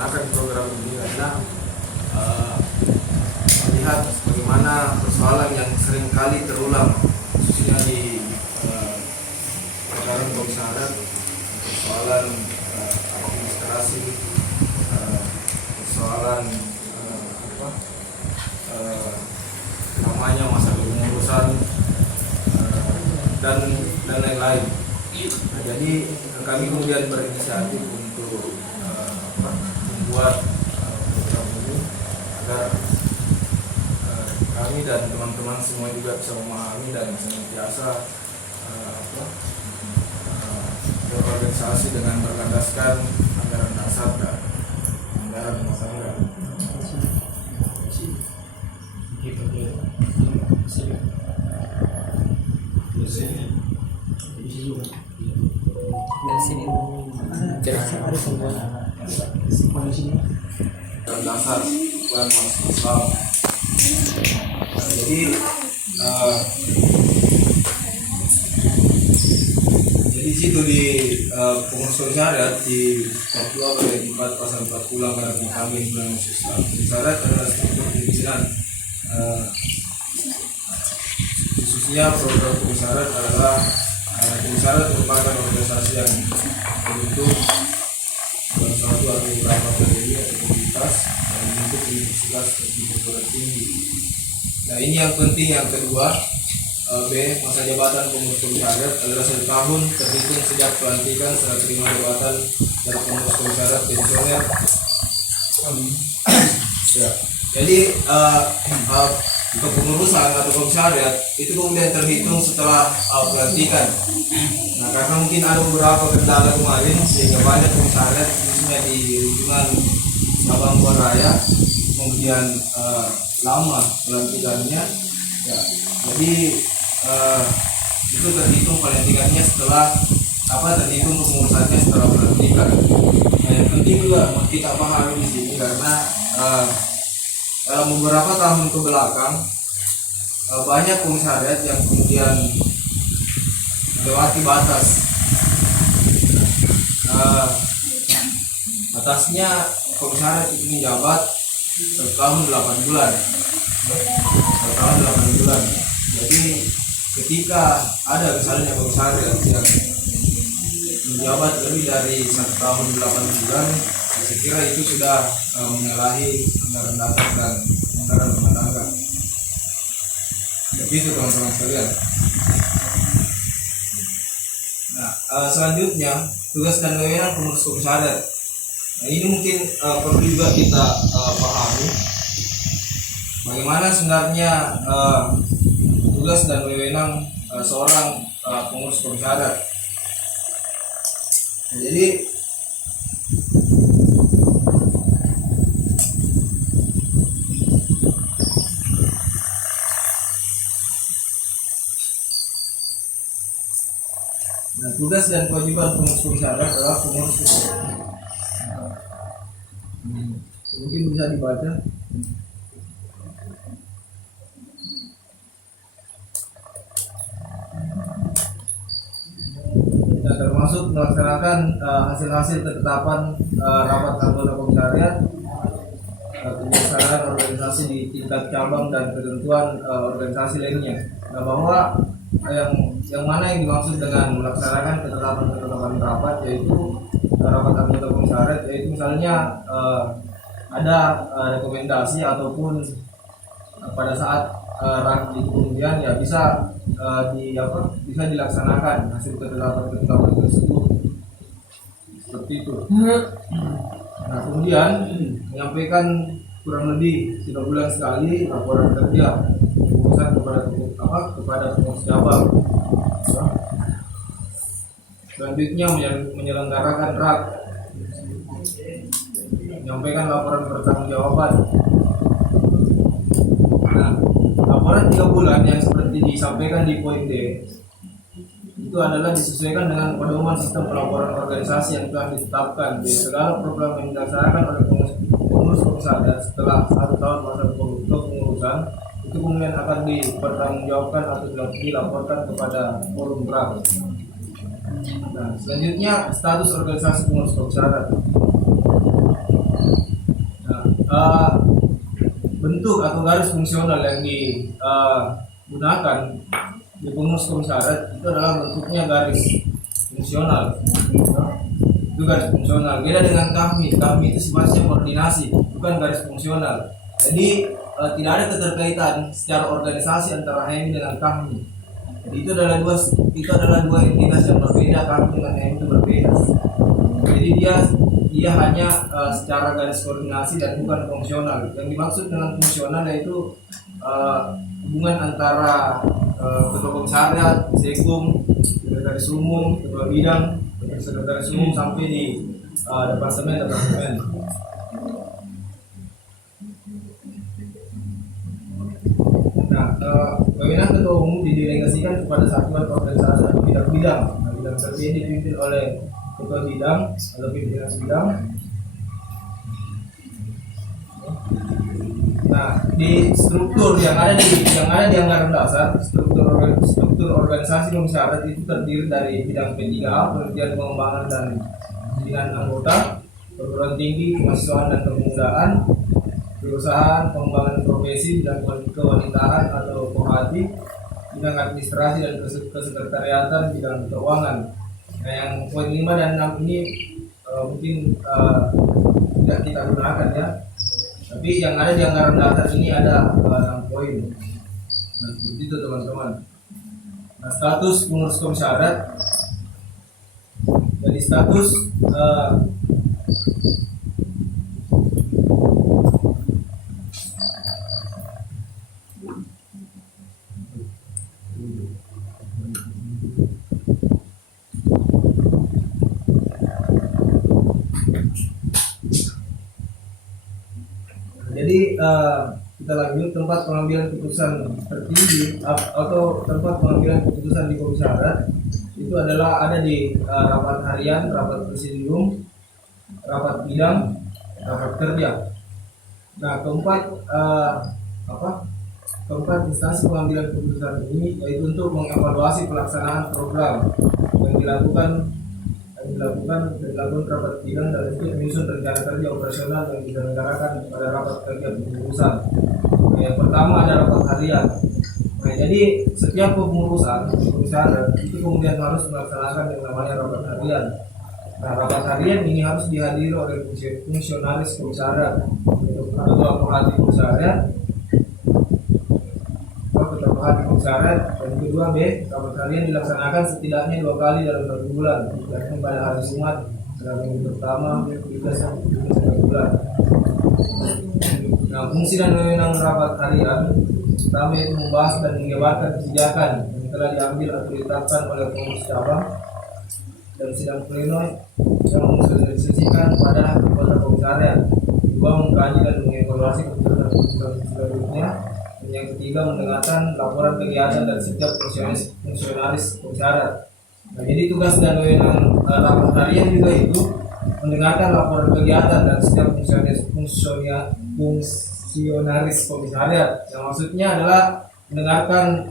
melaksanakan program ini karena melihat bagaimana persoalan yang sering kali terulang khususnya di perkara komisaris, persoalan administrasi, persoalan namanya masalah pengurusan dan lain-lain. Nah, jadi kami kemudian berinisiatif untuk membuat program ini agar kami dan teman-teman semua juga bisa memahami dan senantiasa berorganisasi dengan berlandaskan anggaran dasar dan anggaran rumah tangga. Dan dasar bukan masuk Islam. Jadi situ di pengurus komisariat di bab 2 bagian 4 pasal 40 anggaran rumah tangga bukan masuk Islam. Komisariat adalah struktur pimpinan khususnya program komisariat adalah komisariat merupakan organisasi yang terbentuk dalam satu atau beberapa kategori atau komunitas yang membentuk universitas di perguruan tinggi. Nah, ini yang penting. Yang kedua, B. Masa jabatan pengurus komisariat adalah 1 tahun terhitung sejak pelantikan serta terima jabatan dari pengurus komisariat pensiuner. Ya. Jadi untuk pengurusan atau komisariat itu kemudian terhitung setelah pelantikan. Nah, karena mungkin ada beberapa kendala kemarin sehingga banyak komisariat khususnya di lingkungan Sabang Buan Raya kemudian lama pelantikannya. Ya, jadi itu terhitung pelantikannya setelah terhitung pengurusannya setelah pelantikan. Nah, yang penting juga kita pahami di sini karena dalam beberapa tahun ke belakang banyak komisariat yang kemudian melewati batas. Batasnya komisariat itu menjabat 1 tahun 8 bulan. 1 tahun 8 bulan. Jadi ketika ada misalnya komisariat yang menjabat lebih dari 1 tahun 8 bulan, saya kira itu sudah menyalahi anggaran dasar dan anggaran rumah tangga. Begitu teman-teman sekalian. Nah, selanjutnya tugas dan wewenang pengurus komisariat. Nah, ini mungkin perlu juga kita pahami bagaimana sebenarnya tugas dan wewenang seorang pengurus komisariat. Nah, jadi tugas dan kewajiban pengurus komisariat adalah pengurus komisariat. Mungkin bisa dibaca. Nah, termasuk melaksanakan hasil-hasil ketetapan rapat anggota komisariat, pelaksanaan organisasi di tingkat cabang dan ketentuan organisasi lainnya. Nah, bahwa yang mana yang dimaksud dengan melaksanakan ketetapan rapat, yaitu rapat anggota komisariat, yaitu misalnya ada rekomendasi ataupun pada saat rapat itu kemudian ya bisa dilaksanakan hasil ketetapan tersebut seperti itu. Nah, kemudian menyampaikan kurang lebih 3 bulan sekali laporan kerja urusan kepada pengurus cabang. Selanjutnya menyelenggarakan rak, menyampaikan laporan pertanggungjawaban. Nah, laporan 3 bulan yang seperti disampaikan di poin D itu adalah disesuaikan dengan pedoman sistem pelaporan organisasi yang telah ditetapkan. Jadi segala program yang dilaksanakan oleh pengurus komisariat setelah 1 tahun masa pengurusan itu kemudian akan dipertanggungjawabkan atau dilaporkan kepada forum rak. Nah, selanjutnya status organisasi pengurus komisariat. Nah, bentuk atau garis fungsional yang digunakan di pengurus komisariat itu adalah bentuknya garis fungsional. Nah, itu garis fungsional. Beda dengan kami itu sifatnya koordinasi, bukan garis fungsional. Jadi tidak ada keterkaitan secara organisasi antara HMI dengan kami. Jadi itu adalah dua entitas yang berbeda. Kami dengan HMI itu berbeda. Jadi dia hanya secara garis koordinasi dan bukan fungsional. Yang dimaksud dengan fungsional yaitu hubungan antara ketua komisariat, sekum, sekretaris umum, ketua bidang, sekretaris umum sampai di departemen. Nah, kewenangan ketua umum didelegasikan kepada satuan organisasi atau bidang-bidang. Nah, bidang kerja ini dipimpin oleh ketua bidang atau pimpinan bidang. Nah, di struktur yang ada di anggaran dasar, struktur organisasi komisariat itu terdiri dari bidang P3A, penelitian pengembangan dan pembinaan anggota, perguruan tinggi, kemahasiswaan dan kepemudaan, perusahaan, pengembangan profesi, bidang kewanitaan atau kohati, bidang administrasi dan kesekretariatan, bidang keuangan. Nah, yang poin 5 dan 6 ini mungkin tidak kita gunakan ya. Tapi yang ada di anggaran dasar ini ada 6 poin. Nah, seperti itu teman-teman. Nah, status pengurus komisariat. Jadi status kita lanjut tempat pengambilan keputusan tertinggi atau tempat pengambilan keputusan di komisariat itu adalah ada di rapat harian, rapat presidium, rapat bidang, rapat kerja. Nah, keempat instansi pengambilan keputusan ini yaitu untuk mengevaluasi pelaksanaan program yang dilakukan rapat bidang dan untuk menyusun rencana kerja operasional yang diselenggarakan pada rapat kerja pengurusan. Yang pertama ada rapat harian. Nah, jadi setiap pengurusan komisariat itu kemudian harus melaksanakan yang namanya rapat harian. Nah, rapat harian ini harus dihadiri oleh fungsionaris komisariat, ketua kohati komisariat, dan kedua B, rapat harian dilaksanakan setidaknya 2 kali dalam 1 bulan, yakni pada hari Jumat pada minggu pertama, juga sampai 1 bulan. Nah, fungsi dan wewenang rapat harian pertama itu membahas dan menyebarkan kebijakan yang telah diambil atau ditetapkan oleh pengurus cabang dan sidang pleno yang mensosialisasikan pada anggota komisariat. Kedua, mengkaji dan mengevaluasi keputusan selanjutnya. Dan yang ketiga, mendengarkan laporan kegiatan dari setiap fungsionaris komisariat. Nah, jadi tugas dan wewenang rapat harian juga itu mendengarkan laporan kegiatan dari setiap fungsionaris komisariat. Yang maksudnya adalah mendengarkan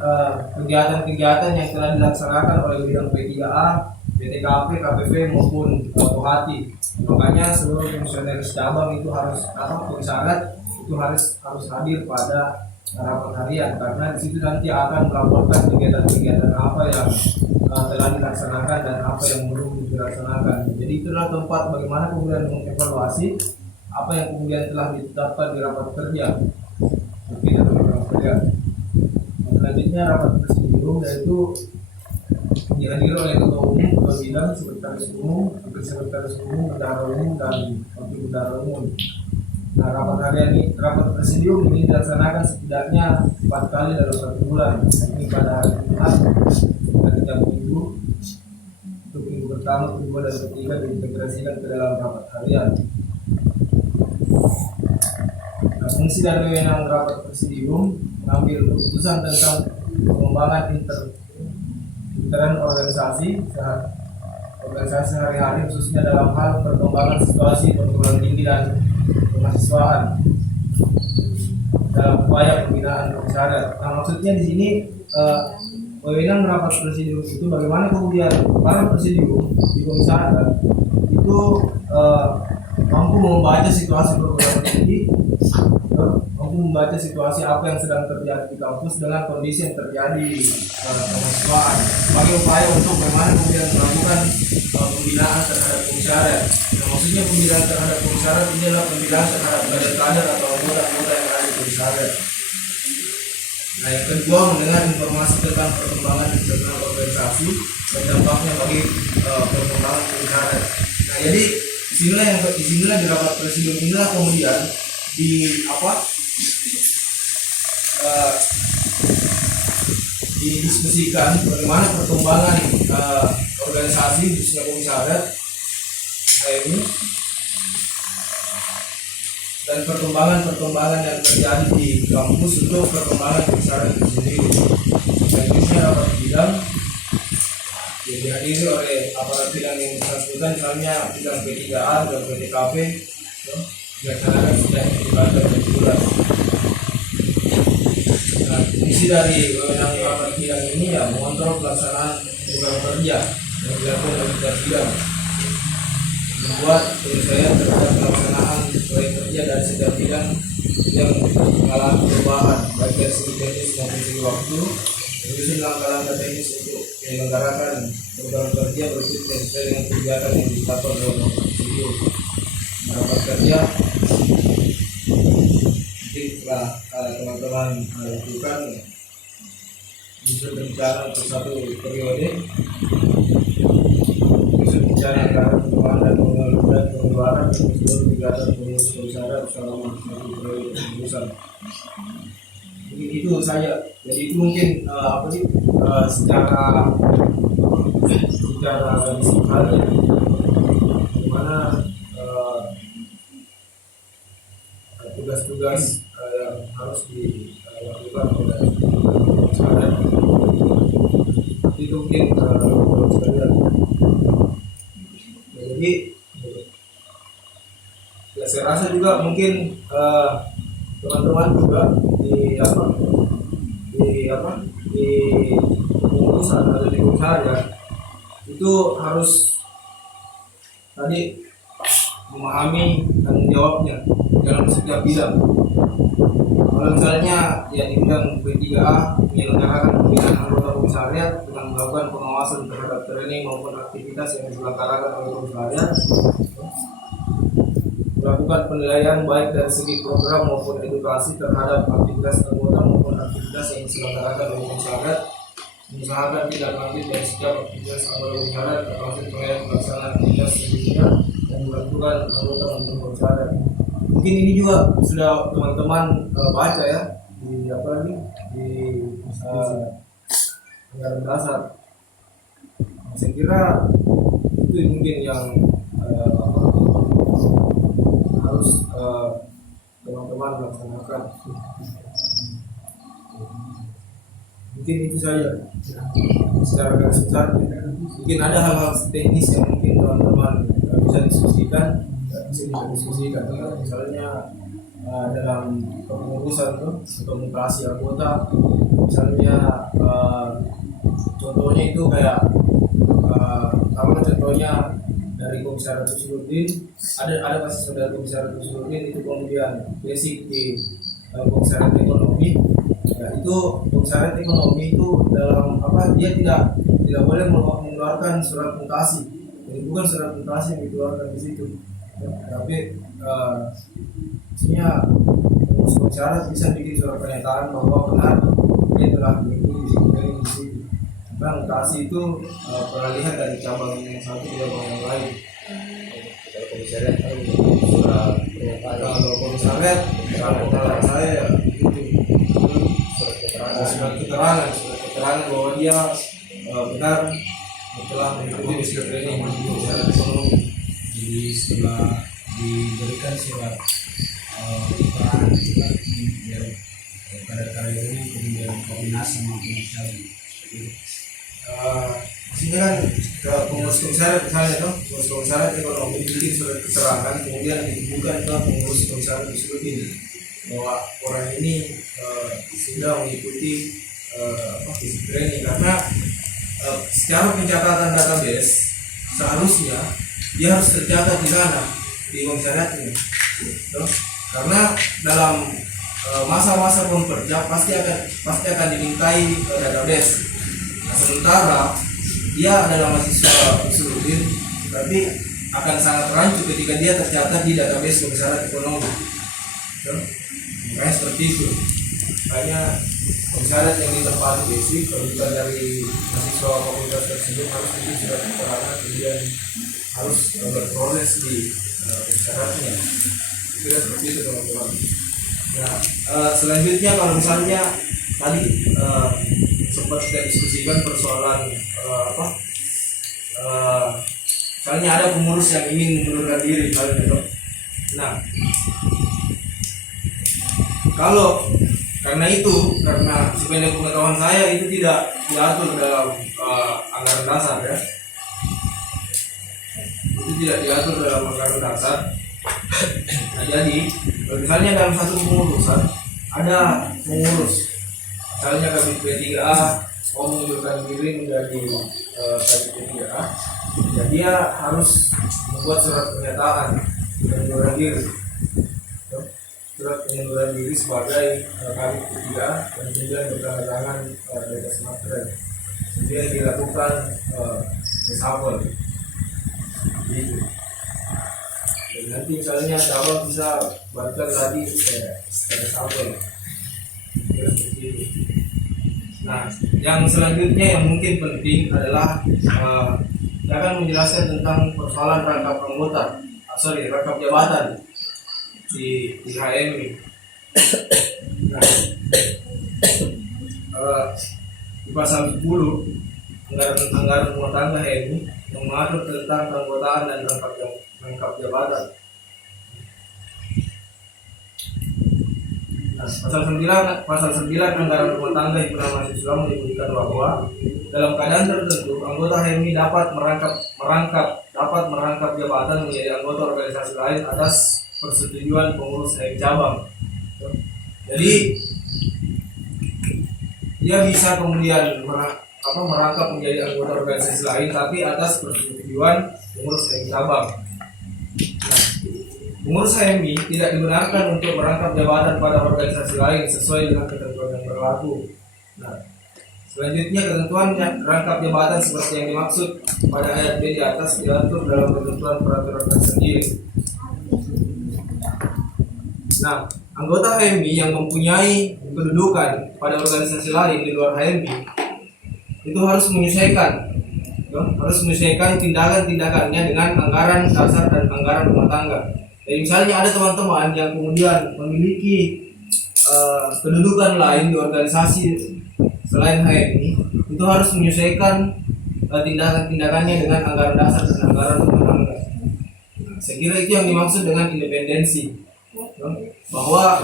kegiatan-kegiatan yang telah dilaksanakan oleh bidang P3A, PTKP, KPP maupun Kohati. Makanya seluruh fungsionaris cabang itu harus komisariat itu harus hadir pada rapat harian, karena di situ nanti akan melaporkan kegiatan-kegiatan apa yang telah dilaksanakan dan apa yang belum dilaksanakan. Jadi itulah tempat bagaimana kemudian mengevaluasi apa yang kemudian telah ditetapkan di rapat kerja. Kita rapat kerja. Selanjutnya rapat presidium, yaitu dihadiri oleh ketua umum, ketua bidang, sekretaris umum, bendahara umum dan wakil bendahara umum. Nah, rapat presidium ini dilaksanakan setidaknya 4 kali dalam 1 bulan, yakni pada hari Jumat, pada tiap minggu, untuk minggu pertama, kedua, dan ketiga diintegrasikan ke dalam rapat harian. Nah, fungsi dan wewenang rapat presidium mengambil keputusan tentang pengembangan intern organisasi sehari-hari, khususnya dalam hal perkembangan situasi perguruan tinggi dan kemahasiswaan dalam upaya pembinaan komisariat. Nah, maksudnya di sini wewenang rapat presidium itu bagaimana kemudian para presidium di komisariat itu mampu membaca situasi perguruan tinggi, mampu membaca situasi apa yang sedang terjadi di kampus dengan kondisi yang terjadi kemahasiswaan sebagai upaya untuk bagaimana kemudian melakukan pembinaan terhadap komisariat. Nah, maksudnya pembinaan terhadap komisariat ini adalah pembinaan terhadap kader-kader atau anggota-anggota yang ada di komisariat. Nah, yang kedua, mendengar informasi tentang perkembangan internal organisasi dan dampaknya bagi perkembangan komisariat. Nah, jadi disinilah di rapat presidium inilah kemudian didiskusikan bagaimana perkembangan organisasi khususnya komisariat ini dan perkembangan yang terjadi di kampus untuk perkembangan komisariat itu sendiri. Selanjutnya rapat bidang yang dihadiri oleh aparat bidang yang bersangkutan, misalnya bidang P3A dan PTKP, dilaksanakan sejak dibangun dan bulan. Nah, fungsi dari wewenang rapat bidang ini ya mengontrol pelaksanaan program kerja yang dilakukan oleh bidang, membuat penyesuaian terhadap pelaksanaan proyek kerja dari setiap bidang yang mengalami perubahan baik dari segi teknis maupun segi waktu, menyusun langkah-langkah teknis untuk menyelenggarakan program kerja berikut yang sesuai dengan kebijakan yang ditetapkan dalam video rapat kerja. Mungkin telah teman-teman lakukan menyusun rencana untuk satu periode, menyusun rencana agar perkembangan dan pengeluaran untuk seluruh kegiatan pengurus komisariat selama satu periode pengurusan. Mungkin itu saja. Jadi itu mungkin secara misalnya bagaimana tugas-tugas yang harus dilakukan oleh komisariat. Itu mungkin sekalian. Jadi ya, saya rasa juga mungkin teman-teman juga di pengurusan atau di komisariat itu harus tadi memahami tanggung jawabnya dalam setiap bidang. Kalau misalnya ya di bidang P3A menyelenggarakan pembinaan anggota komisariat dengan melakukan pengawasan terhadap training maupun aktivitas yang diselenggarakan oleh komisariat, melakukan penilaian baik dari segi program maupun edukasi terhadap aktivitas anggota maupun aktivitas yang diselenggarakan oleh komisariat, mengusahakan tidak lanjut dari setiap aktivitas anggota komisariat termasuk penilaian pelaksanaan aktivitas selanjutnya dan melakukan anggota maupun komisariat. Mungkin ini juga sudah teman-teman baca ya di anggaran dasar. Saya kira itu mungkin yang harus teman-teman laksanakan. Mungkin itu saja secara garis besar. Mungkin ada hal-hal teknis yang mungkin teman-teman bisa diskusikan. Misalnya dalam pengurusan atau mutasi anggota, misalnya contohnya itu kayak contohnya dari komisariat Usuluddin, ada mahasiswa dari komisariat Usuluddin itu kemudian basic di komisariat ekonomi. Nah, itu komisariat ekonomi itu dalam dia tidak boleh mengeluarkan surat mutasi. Jadi bukan surat mutasi yang dikeluarkan di situ. Tapi maksudnya komisariat bisa bikin surat pernyataan bahwa benar dia telah mengikuti di situ. Karena mutasi itu peralihan dari cabang yang satu ke cabang yang lain. Kalau komisariat kan surat pernyataan. Kalau komisariat, kalau saya itu surat keterangan bahwa dia benar telah mengikuti basic training di komisariat ekonomi. Jadi setelah diberikan surat keterangan biar kader-kader ini kemudian koordinasi sama komisariat. Maksudnya kan ke pengurus komisariat misalnya pengurus komisariat ekonomi bikin surat keterangan kemudian ditujukan ke pengurus komisariat Usuluddin bahwa orang ini sudah mengikuti basic training, karena secara pencatatan database seharusnya dia harus tercatat di sana di komisariat ini. Tuh. Karena dalam masa-masa pemperja pasti akan dimintai database. Nah, sementara dia adalah mahasiswa Usuludin, tapi akan sangat rancu ketika dia tercatat di database komisariat ekonomi. Makanya seperti itu. Makanya komisariat yang ditempati basic, kewajiban dari mahasiswa fakultas tersebut harus bikin surat keterangan, kemudian harus berproses di komisariatnya. Kira seperti itu teman-teman. Nah, selanjutnya kalau misalnya tadi sempat kita diskusikan persoalan misalnya ada pengurus yang ingin mengundurkan diri misalnya. Nah, karena sependek pengetahuan saya itu tidak diatur dalam anggaran dasar ya. Itu tidak diatur dalam anggaran dasar. Nah, jadi misalnya dalam satu pengurusan ada pengurus, misalnya Kabit P3A mau mengundurkan diri menjadi Kabit P3A, ya dia harus membuat surat pernyataan pengunduran diri. Surat pengunduran diri sebagai Kabit P3A dan kemudian bertandatangan di atas materai. Kemudian dilakukan reshuffle. Gitu. Dan nanti misalnya cabang bisa buatkan lagi reshuffle. Seperti itu. Nah, yang selanjutnya yang mungkin penting adalah saya akan menjelaskan tentang persoalan rangkap anggota, rangkap jabatan di HMI. Nah, di pasal 10 anggaran rumah tangga HMI yang mengatur tentang keanggotaan dan rangkap jabatan. Nah, pasal 9 anggaran rumah tangga himpunan mahasiswa menyebutkan bahwa dalam keadaan tertentu anggota HMI dapat merangkap jabatan menjadi anggota organisasi lain atas persetujuan pengurus HMI cabang. Jadi dia bisa kemudian merangkap menjadi anggota organisasi lain tapi atas persetujuan pengurus HMI cabang. Nah, pengurus HMI tidak dibenarkan untuk merangkap jabatan pada organisasi lain sesuai dengan ketentuan yang berlaku. Nah, selanjutnya ketentuan rangkap jabatan seperti yang dimaksud pada ayat B di atas diatur dalam ketentuan peraturan tersendiri. Nah, anggota HMI yang mempunyai kedudukan pada organisasi lain di luar HMI itu harus menyesuaikan tindakan-tindakannya dengan anggaran dasar dan anggaran rumah tangga. Jadi misalnya ada teman-teman yang kemudian memiliki kedudukan lain di organisasi selain HMI, itu harus menyesuaikan tindakan-tindakannya dengan anggaran dasar dan anggaran rumah tangga. Saya kira itu yang dimaksud dengan independensi, bahwa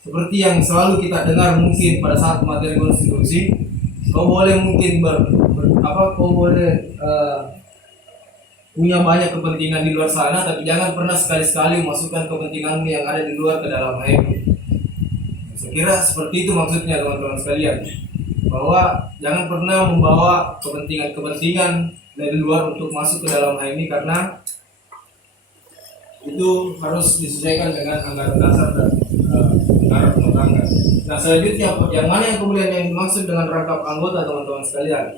seperti yang selalu kita dengar mungkin pada saat materi konstitusi, kau boleh mungkin punya banyak kepentingan di luar sana, tapi jangan pernah sekali-sekali memasukkan kepentinganmu yang ada di luar ke dalam HMI. Saya kira seperti itu maksudnya teman-teman sekalian, bahwa jangan pernah membawa kepentingan dari luar untuk masuk ke dalam HMI, karena itu harus disesuaikan dengan anggaran dasar dan anggaran rumah tangga. Nah, selanjutnya yang mana yang kemudian yang dimaksud dengan rangkap anggota teman-teman sekalian?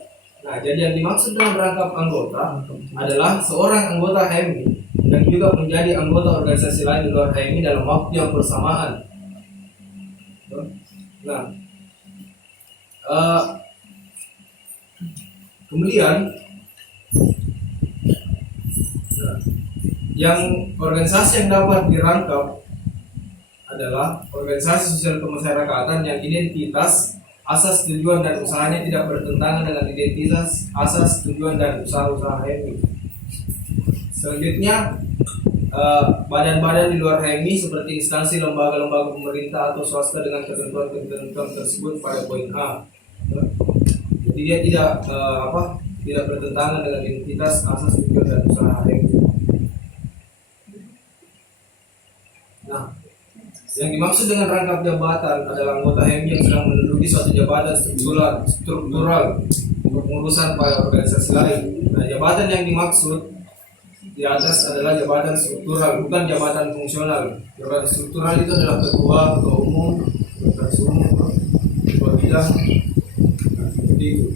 Nah, jadi yang dimaksud dengan rangkap anggota adalah seorang anggota HMI dan juga menjadi anggota organisasi lain di luar HMI dalam waktu yang bersamaan. Nah, kemudian yang organisasi yang dapat dirangkap adalah organisasi sosial kemasyarakatan yang identitas, asas tujuan dan usahanya tidak bertentangan dengan identitas, asas tujuan dan usaha-usaha HMI. Selanjutnya, badan-badan di luar HMI seperti instansi, lembaga-lembaga pemerintah atau swasta dengan ketentuan-ketentuan tersebut pada poin A. Jadi dia tidak bertentangan dengan identitas, asas tujuan dan usaha HMI. Nah, yang dimaksud dengan rangkap jabatan adalah anggota HMI yang sedang menduduki suatu jabatan struktural untuk pengurusan pada organisasi lain. Nah, jabatan yang dimaksud di atas adalah jabatan struktural, bukan jabatan fungsional. Jabatan struktural itu adalah ketua, ketua umum, sekretaris umum, ketua bidang, seperti itu.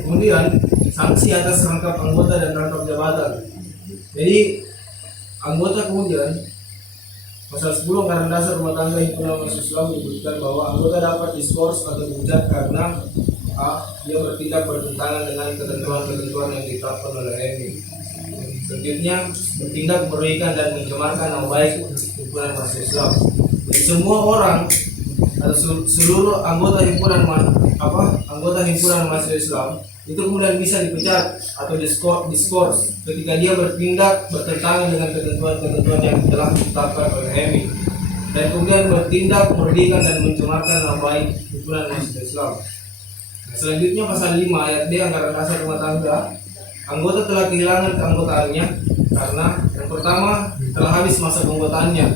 Kemudian sanksi atas rangkap anggota dan rangkap jabatan. Jadi anggota kemudian pasal 10 Anggaran Dasar Rumah Tangga Himpunan Mahasiswa menyebutkan bahwa anggota dapat diskors atau dipecat karena A. Dia bertindak bertentangan dengan ketentuan-ketentuan yang ditetapkan oleh HMI. Selanjutnya, bertindak merugikan dan mencemarkan nama baik himpunan mahasiswa. Jadi semua orang atau seluruh anggota himpunan mahasiswa Islam itu kemudian bisa dipecat atau diskors ketika dia bertindak bertentangan dengan ketentuan-ketentuan yang telah ditetapkan oleh HMI dan kemudian bertindak merugikan dan mencemarkan nama baik himpunan mahasiswa Islam. Nah, selanjutnya pasal 5 ayat D Anggaran Dasar Rumah Tangga, anggota telah kehilangan keanggotaannya karena yang pertama telah habis masa keanggotaannya,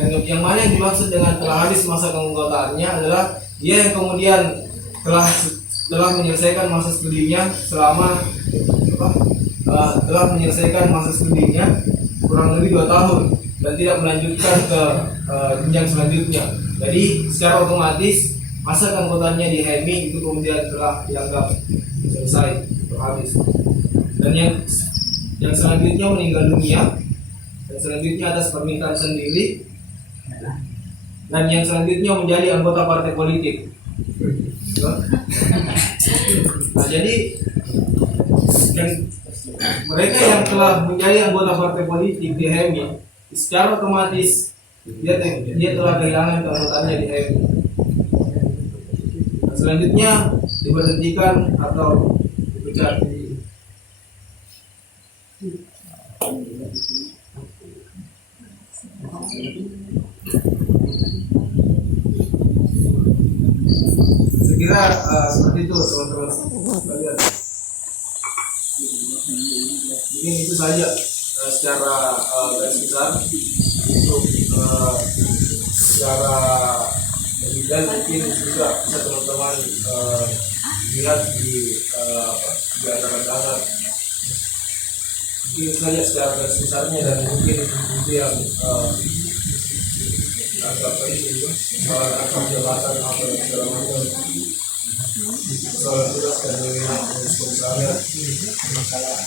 dan yang mana yang dimaksud dengan telah habis masa keanggotaannya adalah dia yang kemudian telah menyelesaikan masa studinya kurang lebih 2 tahun dan tidak melanjutkan ke jenjang selanjutnya. Jadi secara otomatis masa keanggotaannya di HMI itu kemudian telah dianggap selesai atau habis. Dan yang selanjutnya meninggal dunia, dan selanjutnya atas permintaan sendiri, dan yang selanjutnya menjadi anggota partai politik. Nah, jadi mereka yang telah menjadi anggota partai politik di HMI secara otomatis dia telah kehilangan keanggotaannya di HMI. Nah, selanjutnya diberhentikan atau dipecat. Sekira seperti itu teman-teman sekalian. Mungkin itu saja secara garis besar untuk secara detail mungkin juga bisa teman-teman lihat di acara dasar. Mungkin saja secara garis besarnya dan mungkin itu yang agak penting juga soal rangkap jabatan apa dan segala macam, soal tugas dan wewenang pengurus komisariat, masalah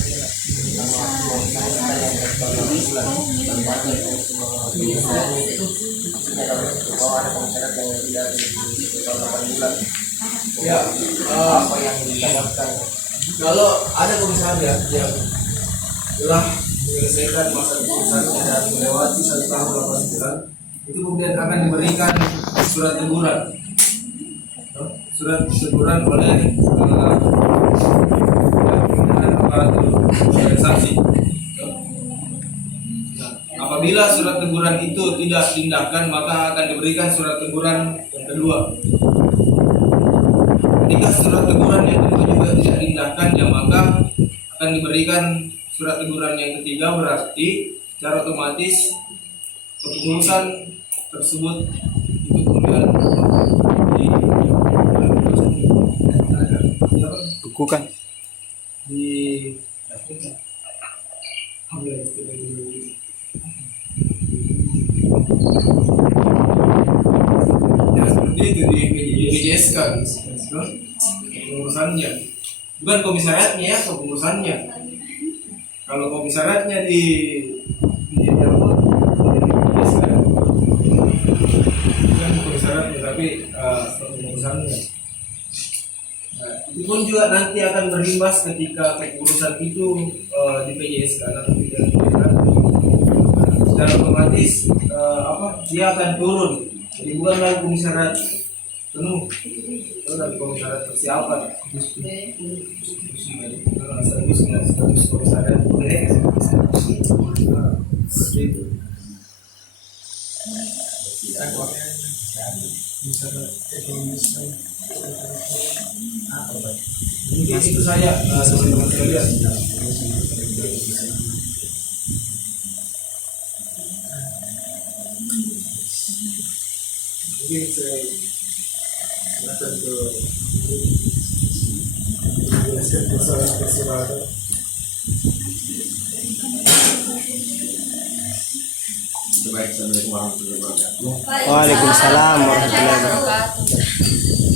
ya apa yang didapatkan kalau ada komisariat yang telah menyelesaikan masa komisariatnya dan melewati 1 tahun 8 bulan, itu kemudian akan diberikan surat teguran oleh organisasi. Nah, apabila surat teguran itu tidak diindahkan, maka akan diberikan surat teguran yang kedua. Jika surat teguran yang kedua juga tidak diindahkan, ya maka akan diberikan surat teguran yang ketiga. Berarti secara otomatis kepengurusan tersebut itu kemudian bukukan ya seperti itu di BJSK pengurusannya, bukan komisariatnya ya, pengurusannya. Kalau komisariatnya di tapi pengurusannya. Nah, itu pun juga nanti akan berimbas ketika kepengurusan itu di PJS karena tidak secara otomatis dia akan turun. Jadi bukan lagi komisariat penuh, itu lagi komisariat persiapan. Status komisariat seperti itu. Mungkin itu saja teman-teman sekalian. Jadi saya akan ke menjelaskan persoalan persoalan. Baik, Assalamualaikum warahmatullahi wabarakatuh. Waalaikumsalam warahmatullahi wabarakatuh.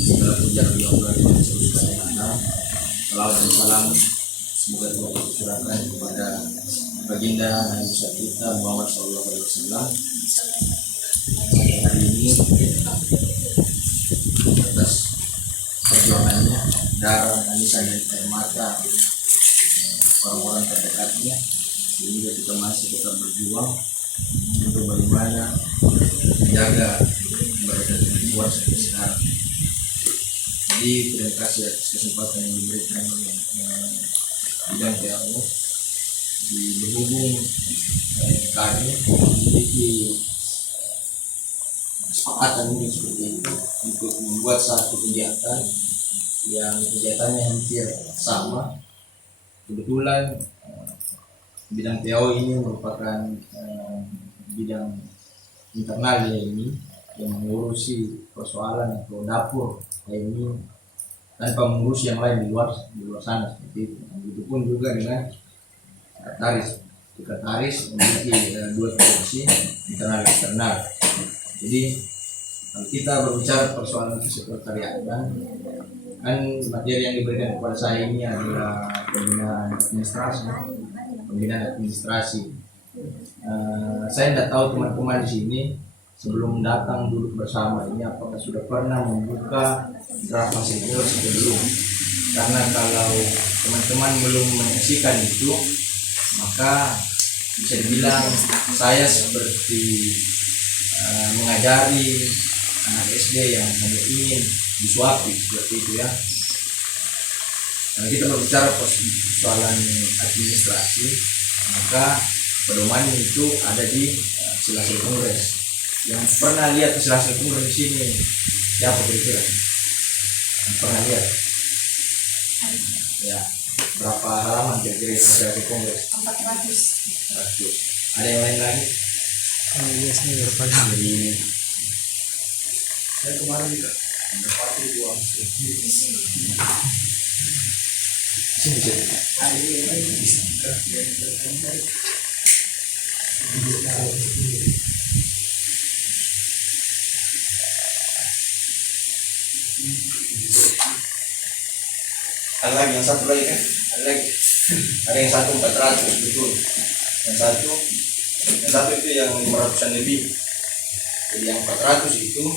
Segala puja bagi Allah yang Maha Esa. Salam dan salam semoga Tuhan curahkan kepada baginda Nabi besar kita Muhammad SAW. Hari ini atas perjuangannya, darah, tangisan dan air mata orang-orang terdekatnya, sehingga kita masih tetap berjuang untuk bagaimana menjaga mereka luar seperti sekarang. Jadi terima kasih atas kesempatan yang diberikan oleh bidang PAO di berhubung kami memiliki kesepakatan ini seperti itu untuk membuat satu kegiatan yang kegiatannya hampir sama. Kebetulan bidang PAO ini merupakan bidang internal ya ini yang mengurusi persoalan atau dapur ini tanpa mengurus yang lain di luar sana seperti itu. Begitupun juga dengan sekretaris memiliki dua fungsi internal dan eksternal. Jadi kalau kita berbicara persoalan kesekretariatan, kan materi yang diberikan kepada saya ini adalah pembinaan administrasi. Saya tidak tahu teman-teman di sini sebelum datang duduk bersama ini apakah sudah pernah membuka draft hasil kongres atau belum. Karena kalau teman-teman belum menyaksikan itu, maka bisa dibilang saya seperti mengajari anak SD yang hanya ingin disuapi seperti itu ya. Karena kita berbicara persoalan administrasi, maka pedoman itu ada di hasil kongres. Yang pernah lihat hasil kongres di sini siapa kira-kira? Yang pernah lihat? Ya, berapa halaman kira-kira hasil kongres? 400. Ada yang lain lagi? Biasanya berapa? Jadi Saya kemarin juga mendapati uang ada lagi yang satu lagi kan? Ada lagi. Ada yang satu 400 betul. Yang satu itu yang 500-an lebih. Jadi yang 400 itu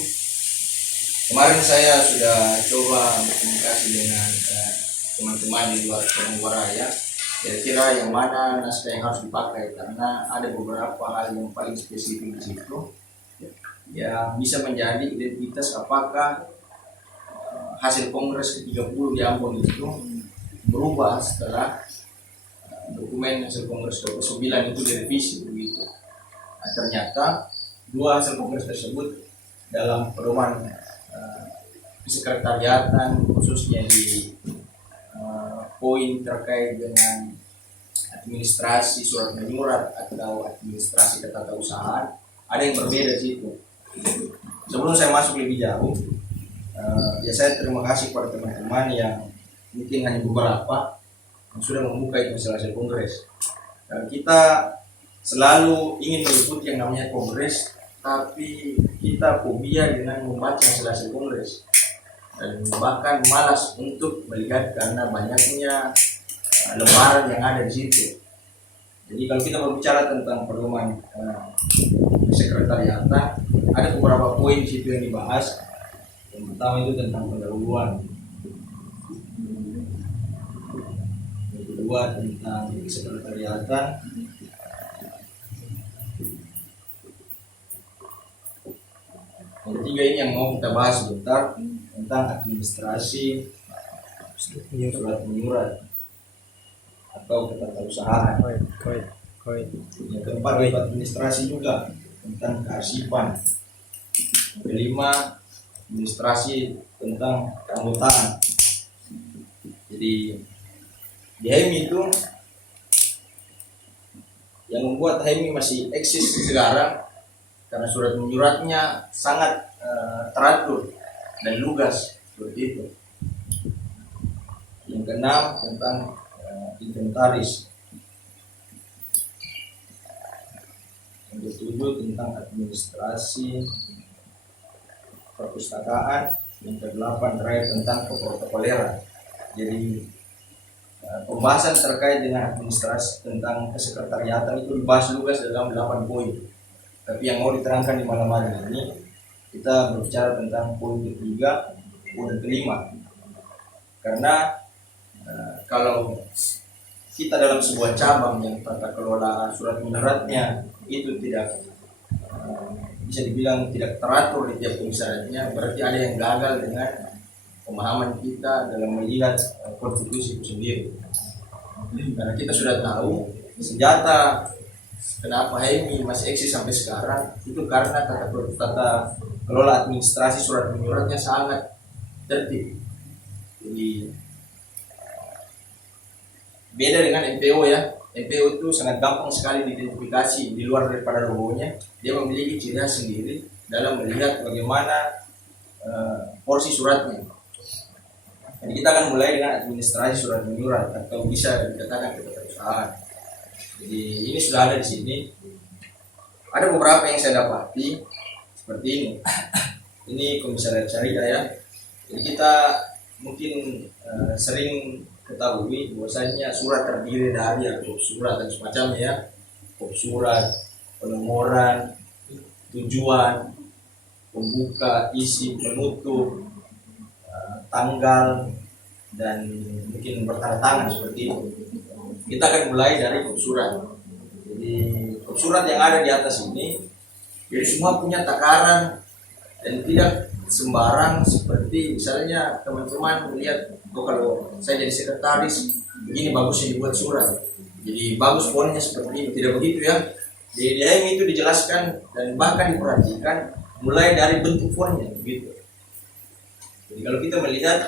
kemarin saya sudah coba berkomunikasi dengan teman-teman di luar Raya. Kira-kira yang mana naskah yang harus dipakai karena ada beberapa hal yang paling spesifik di situ yang bisa menjadi identitas apakah hasil kongres ke-30 di Ambon itu berubah setelah dokumen hasil kongres ke-9 itu direvisi begitu. Nah, ternyata dua hasil kongres tersebut dalam pedoman kesekretariatan khususnya di poin terkait dengan administrasi surat menyurat atau administrasi ketatausahaan ada yang berbeda di situ. Sebelum saya masuk lebih jauh, ya saya terima kasih kepada teman-teman yang mungkin hanya beberapa yang sudah membuka itu hasil kongres. Dan kita selalu ingin mengikuti yang namanya kongres, tapi kita fobia dengan membaca hasil kongres dan bahkan malas untuk melihat karena banyaknya lembaran yang ada di situ. Jadi kalau kita berbicara tentang pedoman sekretariatan, ada beberapa poin di situ yang dibahas. Yang pertama itu tentang pendahuluan, yang kedua tentang sekretariatan, yang ketiga ini yang mau kita bahas sebentar tentang administrasi surat menyurat atau ketatausahaan. Yang keempat itu administrasi juga tentang kearsipan. Yang kelima administrasi tentang keanggotaan. Jadi di HMI itu yang membuat HMI masih eksis sekarang karena surat menyuratnya sangat teratur dan lugas seperti itu. Yang keenam tentang inventaris. Yang ketujuh tentang administrasi perpustakaan. Yang kedelapan terkait tentang keprotokoleran. Jadi pembahasan terkait dengan administrasi tentang kesekretariatan itu dibahas lugas dalam 8 poin. Tapi yang mau diterangkan di malam hari ini, kita berbicara tentang poin ketiga, poin kelima. Karena kalau kita dalam sebuah cabang yang tata kelola surat menyuratnya itu tidak bisa dibilang tidak teratur di tiap komisariatnya, berarti ada yang gagal dengan pemahaman kita dalam melihat konstitusi itu sendiri. Karena kita sudah tahu senjata kenapa HMI masih eksis sampai sekarang itu karena tata kelola administrasi surat menyuratnya sangat tertib. Jadi beda dengan MPO ya. MPO itu sangat gampang sekali diidentifikasi di luar daripada logonya. Dia memiliki ciri khas sendiri dalam melihat bagaimana porsi suratnya. Jadi kita akan mulai dengan administrasi surat menyurat atau bisa dikatakan keperusahaan. Jadi ini sudah ada di sini. Ada beberapa yang saya dapati seperti ini. Ini komisariat syariah ya. Jadi kita mungkin sering ketahui bahwasanya surat terdiri dari surat dan semacamnya ya. Surat, penomoran, tujuan, pembuka, isi, penutup, tanggal, dan mungkin bertanda tangan seperti itu. Kita akan mulai dari surat. Jadi surat yang ada di atas ini, jadi semua punya takaran dan tidak sembarang seperti misalnya teman-teman melihat kalau saya jadi sekretaris begini bagusnya dibuat surat. Jadi bagus fontnya seperti ini, tidak begitu ya. Di DM itu dijelaskan dan bahkan diperhatikan mulai dari bentuk fontnya begitu. Jadi kalau kita melihat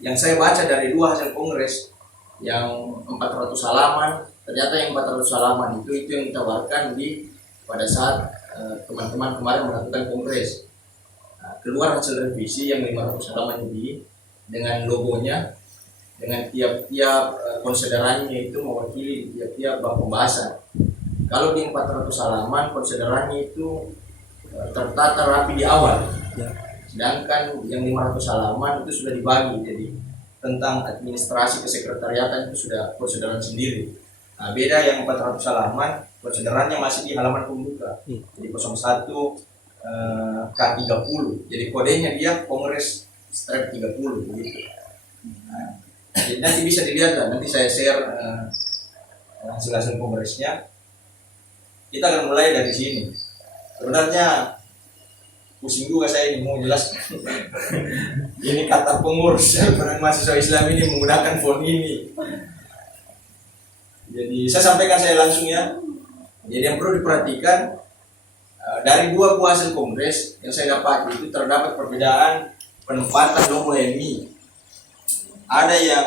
yang saya baca dari 2 hasil kongres yang 400 halaman, ternyata yang 400 halaman itu yang ditawarkan pada saat teman-teman kemarin melakukan kongres. Nah, keluar hasil revisi yang 500 halaman ini dengan logonya, dengan tiap-tiap konsiderannya itu mewakili tiap-tiap bab pembahasan. Kalau di 400 halaman konsiderannya itu tertata rapi di awal. Sedangkan yang 500 halaman itu sudah dibagi, jadi tentang administrasi kesekretariatan itu sudah konsideran sendiri. Nah, beda yang 400 halaman, konsiderannya masih di halaman pembuka. Jadi 01 K30. Jadi kodenya dia Kongres strip 30 begitu. Nah, jadi nanti bisa dilihat lah, nanti saya share hasil-hasil kongresnya. Kita akan mulai dari sini. Sebenarnya pusing juga saya ini mau jelas. Ini kata pengurus peran mahasiswa Islam ini menggunakan font ini. Jadi saya sampaikan saya langsung ya. Jadi yang perlu diperhatikan dari 2 buah hasil kongres yang saya dapat itu terdapat perbedaan penempatan logo HMI. Ada yang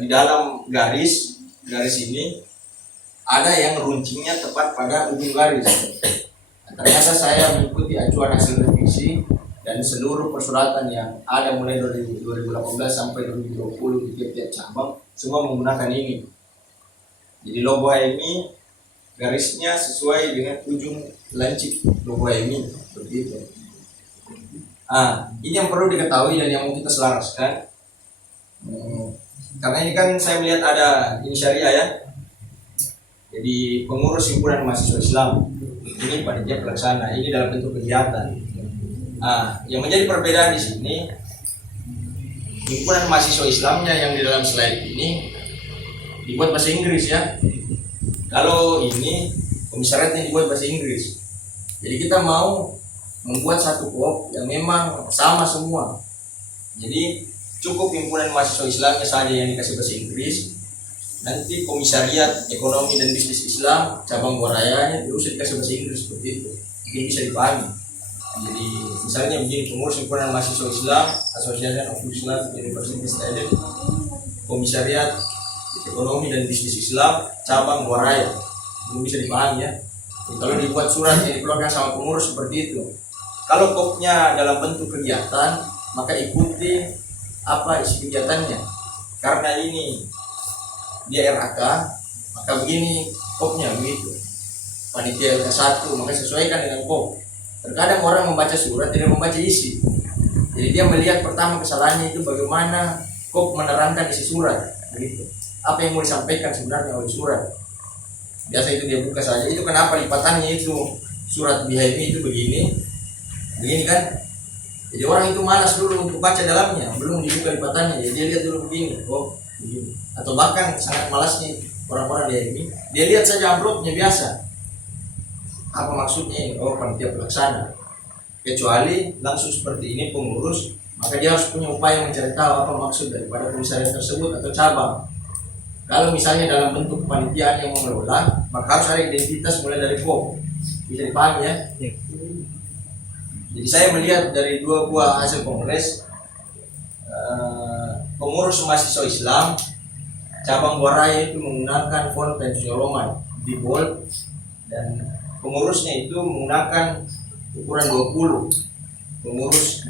di dalam garis ini, ada yang runcingnya tepat pada ujung garis. Ternyata saya mengikuti acuan hasil revisi dan seluruh persuratan yang ada mulai dari 2018 sampai 2020 di tiap-tiap cabang semua menggunakan ini. Jadi logo HMI garisnya sesuai dengan ujung lancip logo HMI seperti itu. Ini yang perlu diketahui dan yang mau kita selaraskan. Karena ini kan saya melihat ada ini syariah ya. Jadi pengurus himpunan mahasiswa Islam ini panitia pelaksana ini dalam bentuk kegiatan. Yang menjadi perbedaan di sini himpunan mahasiswa Islamnya yang di dalam slide ini dibuat bahasa Inggris ya. Kalau ini komisariatnya dibuat bahasa Inggris. Jadi kita mau membuat satu blok yang memang sama semua. Jadi cukup himpunan mahasiswa Islamnya saja yang dikasih bahasa Inggris. Nanti komisariat ekonomi dan bisnis Islam cabang Buarayanya terus dikasih bahasa Inggris seperti itu. Mungkin bisa dipahami. Jadi misalnya begini, pengurus himpunan mahasiswa Islam Association of Islam University Student, komisariat ekonomi dan bisnis Islam cabang Buaraya. Ini bisa dipahami ya. Jadi, kalau dibuat surat yang dikeluarkan sama pengurus seperti itu. Kalau kopnya dalam bentuk kegiatan, maka ikuti apa isi kegiatannya. Karena ini dia RAK, maka begini kopnya begitu. Panitia LK1, maka sesuaikan dengan kop. Terkadang orang membaca surat tidak membaca isi. Jadi dia melihat pertama kesalahannya itu bagaimana kop menerangkan isi surat, begitu. Apa yang mau disampaikan sebenarnya oleh surat. Biasa itu dia buka saja. Itu kenapa lipatannya itu surat BHMI itu begini kan? Jadi orang itu malas dulu untuk baca dalamnya, belum dibuka lipatannya. Jadi dia lihat dulu begini, oh begini. Atau bahkan sangat malasnya orang-orang BHMI, dia lihat saja amplopnya biasa. Apa maksudnya ini? Oh, panitia pelaksana. Kecuali langsung seperti ini pengurus, maka dia harus punya upaya mencari tahu apa maksud daripada komisariat tersebut atau cabang. Kalau misalnya dalam bentuk kepanitiaan yang mengelola, maka harus ada identitas mulai dari POM. Bisa dipahami ya? Jadi saya melihat dari dua buah hasil kongres, pengurus mahasiswa Islam cabang Buaraya itu menggunakan font Times New Roman di bold, dan pengurusnya itu menggunakan ukuran 20. Pengurus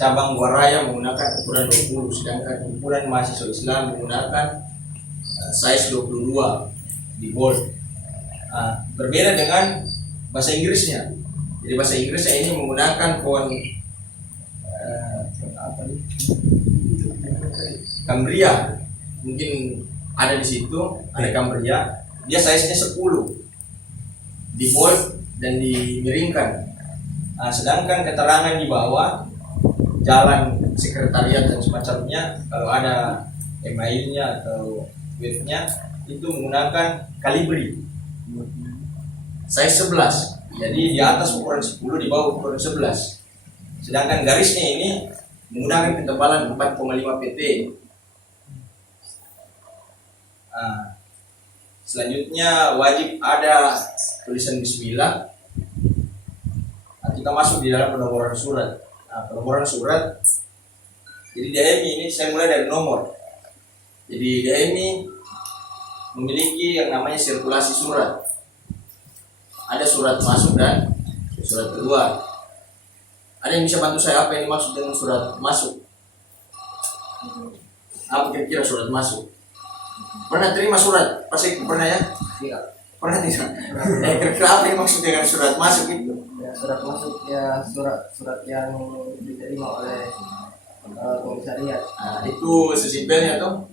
cabang Buaraya menggunakan ukuran 20, sedangkan ukuran mahasiswa Islam menggunakan size 22 di bold. Berbeda dengan bahasa Inggrisnya. Jadi bahasa Inggrisnya ini menggunakan font Cambria. Mungkin ada di situ, ada Cambria. Dia size-nya 10 di bold dan dimiringkan. Sedangkan keterangan di bawah jalan sekretariat dan semacamnya, kalau ada emailnya atau webnya itu menggunakan Calibri size 11. Jadi di atas ukuran 10, di bawah ukuran 11. Sedangkan garisnya ini menggunakan ketebalan 4,5 pt. Selanjutnya wajib ada tulisan bismillah. Kita masuk di dalam penomoran surat. Penomoran surat. Jadi DMI ini saya mulai dari nomor. Jadi DMI memiliki yang namanya sirkulasi surat. Ada surat masuk dan surat keluar. Ada yang bisa bantu saya apa yang dimaksud dengan surat masuk? Apa kira-kira surat masuk? Pernah terima surat? Pasti pernah ya? Tidak. Pernah tidak? Kira-kira apa yang maksud dengan surat masuk itu? Ya, surat masuk ya surat yang diterima oleh komisariat. Itu sesimpelnya tuh.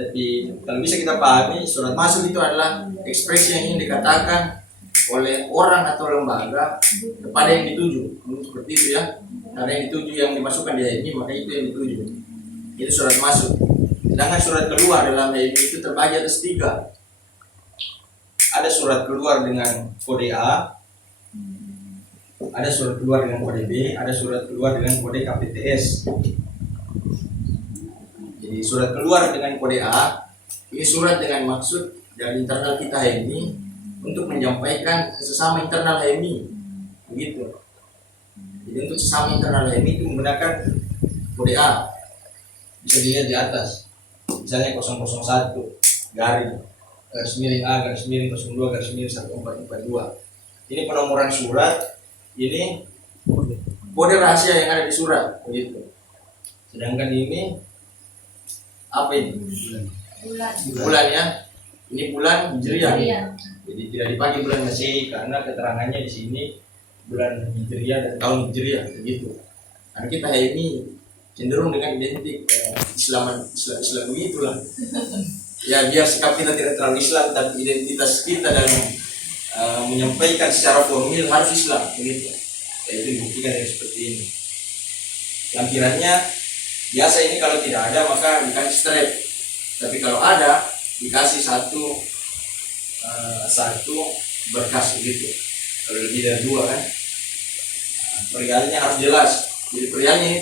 Jadi kalau bisa kita pahami, surat masuk itu adalah ekspresi yang ingin dikatakan oleh orang atau lembaga kepada yang dituju. Seperti itu ya. Karena yang dituju yang dimasukkan di HMI, maka itu yang dituju. Itu surat masuk. Sedangkan surat keluar dalam HMI itu terbagi atas 3. Ada surat keluar dengan kode A, ada surat keluar dengan kode B, ada surat keluar dengan kode KPTS. Jadi surat keluar dengan kode A, ini surat dengan maksud dari internal kita HMI untuk menyampaikan ke sesama internal HMI, begitu. Jadi untuk sesama internal HMI itu menggunakan kode A, bisa dilihat di atas, misalnya 001 garis miring A garis miring 02 garis miring 1442. Ini penomoran surat, ini kode rahasia yang ada di surat, begitu. Sedangkan ini apa ini? Bulan ya. Ini bulan Hijriah. Jadi tidak dipakai bulan Masehi karena keterangannya di sini bulan Hijriah dan tahun Hijriah, begitu. Karena kita ini cenderung dengan identik Islam begitulah. Ya biar sikap kita tidak terlalu Islam, tapi identitas kita dalam menyampaikan secara formil harus Islam, begitu. Ya, itu dibuktikan dengan seperti ini. Lampirannya biasa ini kalau tidak ada maka dikasih strap, tapi kalau ada dikasih satu berkas begitu. Kalau lebih dari 2 kan, perialnya harus jelas. Jadi perialnya ini